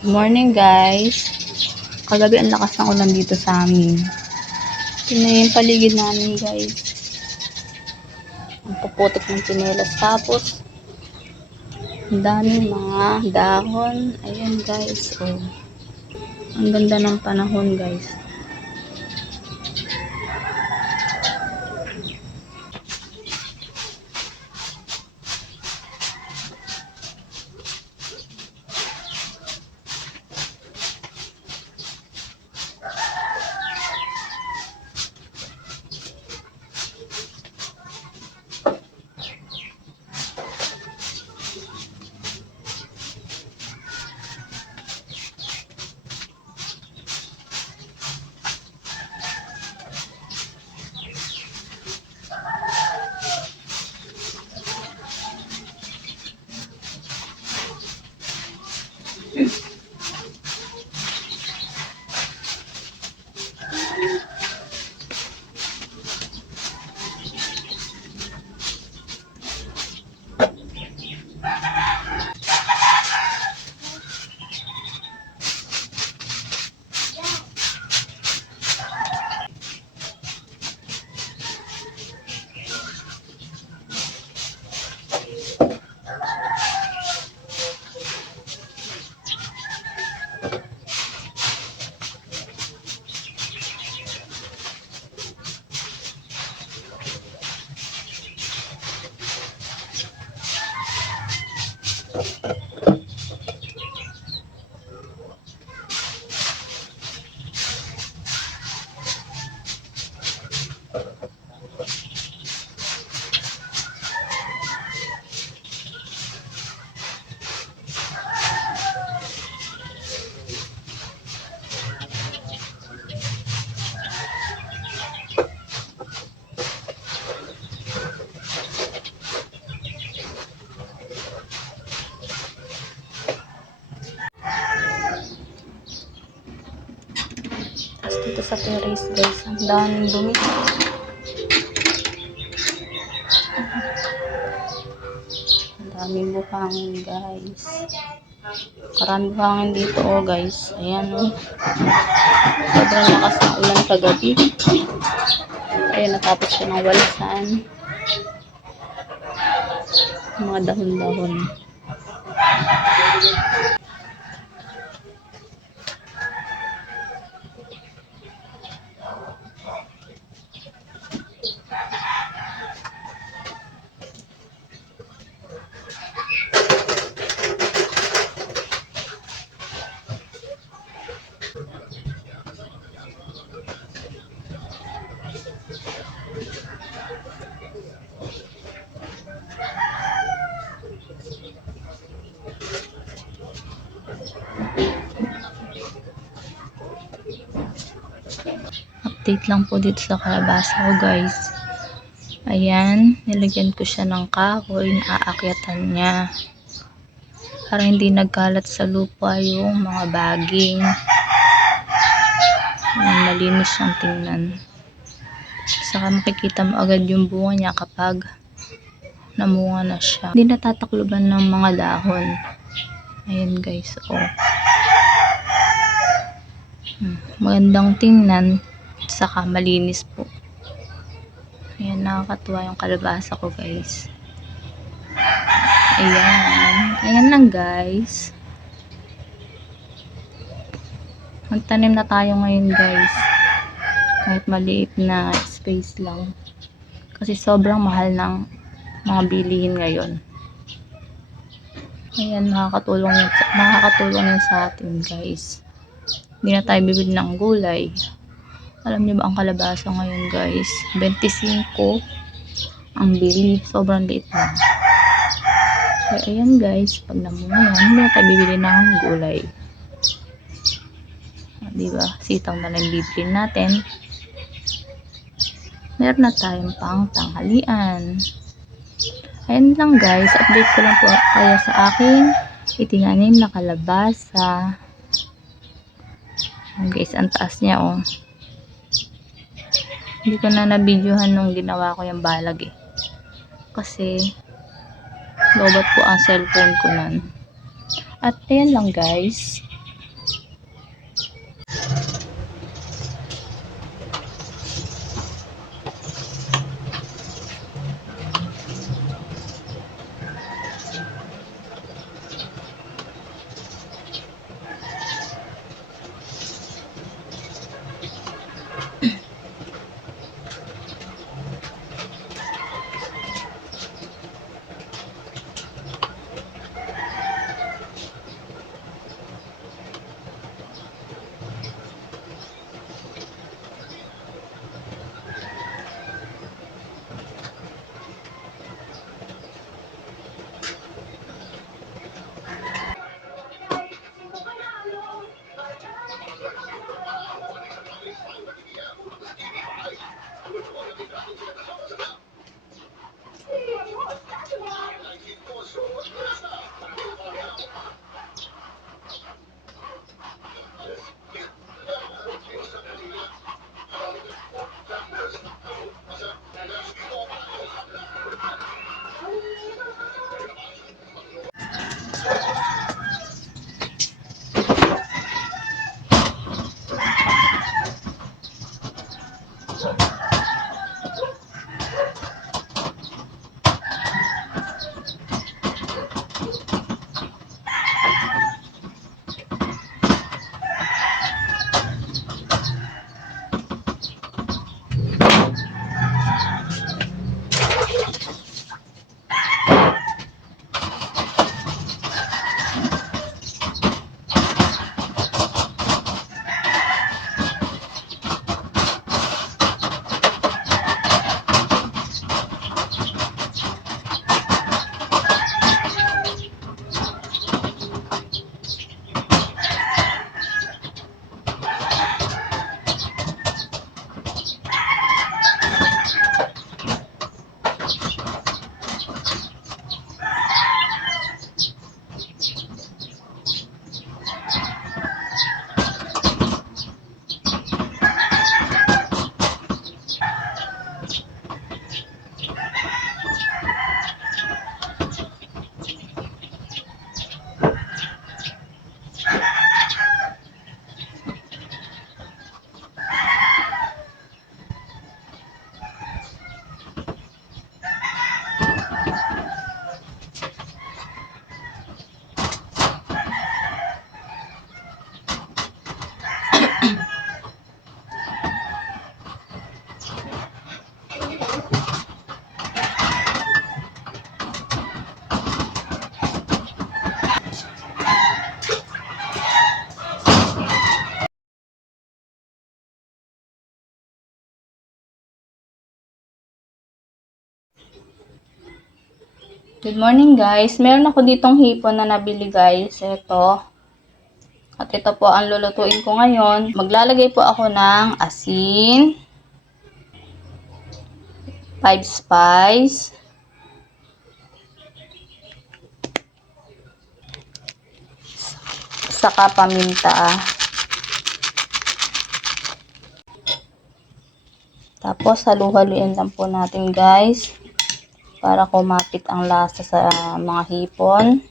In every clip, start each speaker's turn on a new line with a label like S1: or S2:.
S1: Morning guys. Kagabi ang lakas ng ulan dito sa amin. Ito na yung paligid namin guys. Ang puputik ng tsinelas. Tapos, ang daming mga dahon. Ayan guys. Oh. Ang ganda ng panahon guys. Dito sa terrace guys, ang daming dumi. Ang daming buhangin guys. Karami buhangin dito oh guys. Ayan oh. Sobrang lakas ng ulan kagabi. Ayan, natapos ko ng walisan. Mga dahon-dahon. Update lang po dito sa kalabasa ko guys. Ayan nilagyan ko siya ng kahoy na aakyatan niya. Para hindi nagkalat sa lupa yung mga baging. Ayan, malinis siyang tingnan. Saka makikita mo agad yung bunga niya kapag namunga na siya. Hindi natatakluban ng mga dahon. Ayan guys oh. Hmm, magandang tingnan saka malinis po. Ayan nakakatuwa yung kalabasa ko guys. Ayan. Ayan lang guys. Magtanim na tayo ngayon guys. Kahit maliit na space lang. Kasi sobrang mahal ng mga bilihin ngayon. Ayan makakatulong yun, makakatulong yun sa atin guys. Hindi na tayo bibili ng gulay alam niyo ba ang kalabasa ngayon guys? 25 ang bili. Sobrang liit lang kaya ayan guys. Pag namunga yan hindi na tayo bibili ng gulay. Diba sitaw na lang bibili natin. Meron na tayong pang tanghalian. Ayan lang guys. Update ko lang po kayo sa aking itinanim na kalabasa. Ayan guys, ang taas niya oh. Hindi ko na nabidyohan nung ginawa ko yung balag eh. Kasi, lobat po ang cellphone ko nun. At ayan lang guys. Good morning guys. Meron ako ditong hipon na nabili guys. Ito. At ito po ang lulutuin ko ngayon. Maglalagay po ako ng asin, 5 spice, saka paminta. Tapos halu-haluin lang po natin guys para kumapit ang lasa sa mga hipon.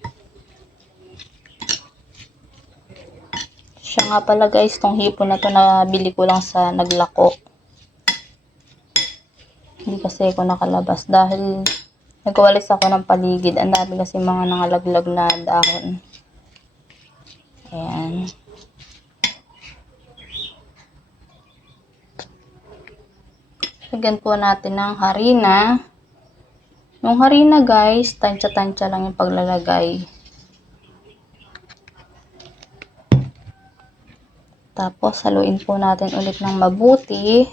S1: Siya nga pala guys, tong hipon na to nabili ko lang sa naglako. Hindi kasi ako nakalabas dahil nagwalis ako ng paligid. Ang dami kasi mga nangalaglag na dahon. Ayan. Lagyan po natin ng harina. Yung harina guys, tansya-tansya lang yung paglalagay. Tapos, haluin po natin ulit ng mabuti.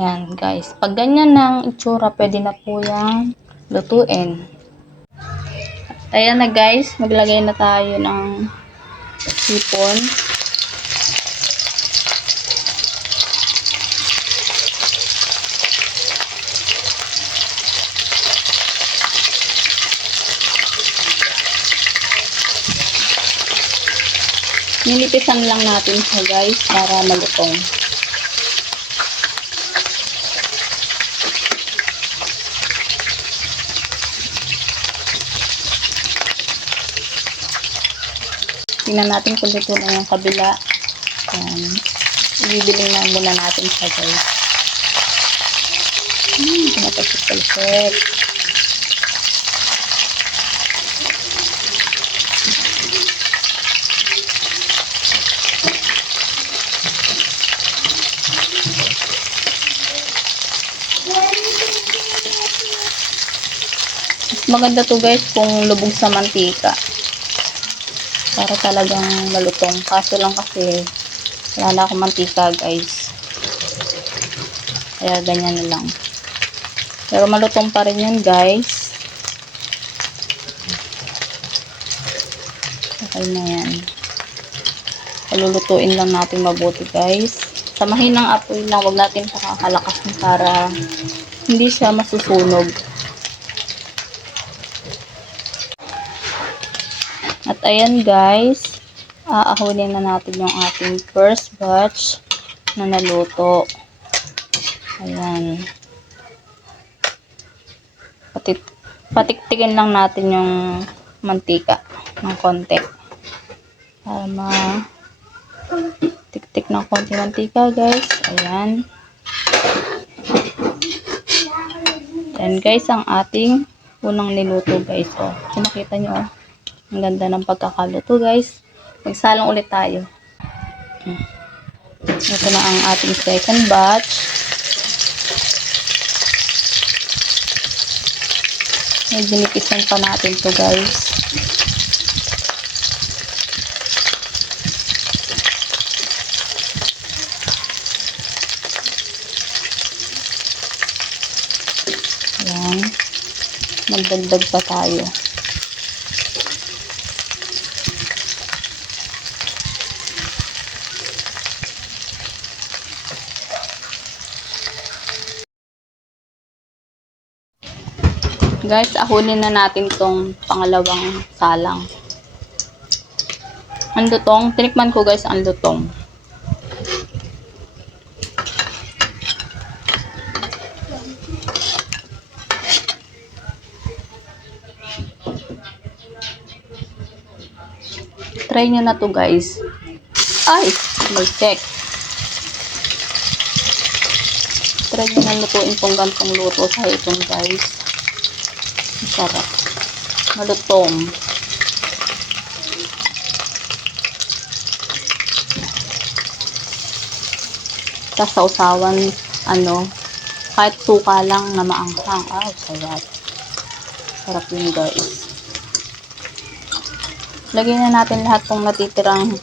S1: Yan, guys. Pag ganyan ng itsura, pwede na po yung lutuin. Ayan na, guys. Maglagay na tayo ng sipon. Nilipisan lang natin siya, guys, para malutong. Tingnan natin kung luto na yung kabila. Yan. Ibibiling na muna natin siya, guys. Hmm, pinapasik-palsik. Mas maganda to guys kung lubog sa mantika para talagang malutong. Kaso lang kasi, wala na akong mantika, guys. Kaya ganyan na lang. Pero malutong pa rin yun, guys. Okay na yan. Palulutuin lang natin mabuti, guys. Sa mahinang apoy lang, wag natin pakakalakas para hindi siya masusunog. At ayan guys, aahunin na natin yung ating first batch na naluto. Ayan. Patit patiktikin lang natin yung mantika ng konti. Para ma tiktik ng konti mantika guys. Ayan. Ayan guys, ang ating unang niluto guys. Oh, kung makita nyo oh. Ang ganda ng pagkakaluto guys. Magsalong ulit tayo. Ito na ang ating second batch. May dinipisan pa natin to guys. Yan. Magdagdag pa tayo. Guys, ahunin na natin tong pangalawang salang. Ang lutong, tinikman ko guys ang lutong. Try nyo na to guys. Ay, may check. Try nyo na lutuin tong gantong luto sa itong guys. Masarap. Malutong. Tapos sa usawan, ano, kahit suka lang na maanghang. Ah, sarap. Sarap yun guys. Lagyan na natin lahat ng natitirang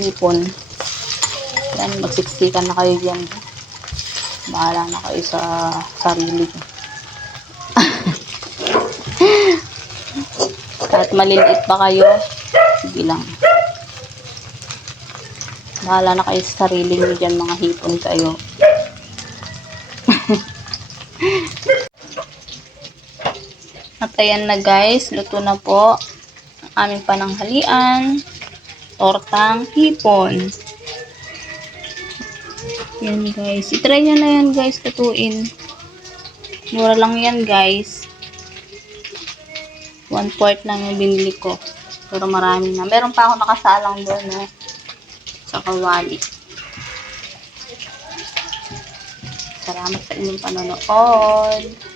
S1: hipon. Yan, magsiksikan na kayo dyan. Bahala na kayo sa sarili ko. Kahit maliliit pa kayo, sige lang. Bahala na kayo sa sarili nyo dyan, mga hipon kayo. At ayan na guys, luto na po ang aming pananghalian. Tortang hipon. Yan guys. I-try nyo na yan guys, lutuin. Mura lang yan guys. One fourth lang yung binili ko. Pero marami na. Meron pa ako nakasalang doon eh. Sa kawali. Salamat sa inyong panonood.